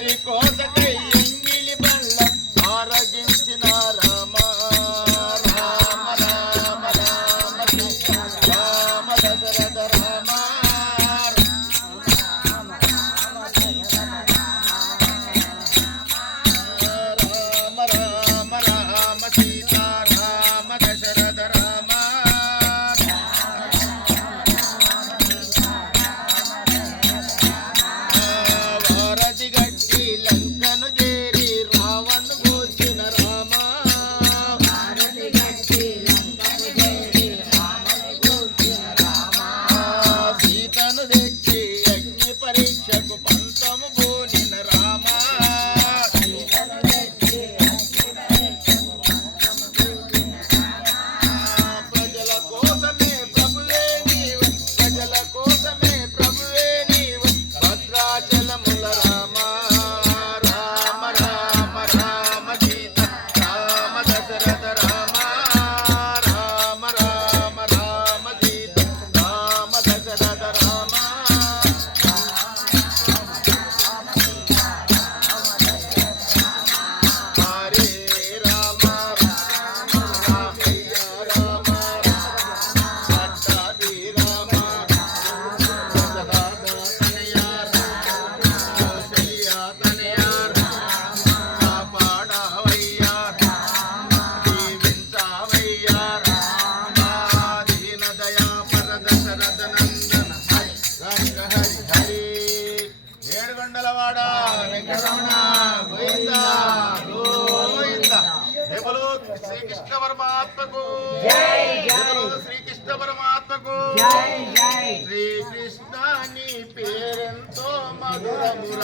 ఎవరి కోసకై ఎంగిలి బళ్ళ ఆరగించిన రామ రామ రామ రామ రామ దశరథ రామ రామ రామ రామ సీతా రామ దశరథ రామ వారధి గట్టి లంకను చేరి రావణు గోచిన రామ సీతను తెచ్చి అగ్ని పరీక్షకు పంతము బోలిన రామ ప్రజల కోసమే ప్రభువే నీవు ప్రజల కోసమే ప్రభువే నీవు భద్రాచలముల రామ రామ రామ రామ సీత రామ దశరథ రామ రామ రామ రామ సీత రామ దశరథ రామ హరే రామ రామయ్య రామ పట్టాభి రామ దశరథ తనయ కౌసల్య తనయ కాపాడవయ్య దీవించవయ్య దీన దయాపర దశరథ నందన రంగ హరి హరి ఏడుగొండలవాడ వెంకటరమణ గోవింద గోవింద జై బలో శ్రీకృష్ణ పరమాత్మకు జై బలో శ్రీకృష్ణ పరమాత్మకు శ్రీకృష్ణ నీ పేరెంతో మధురముర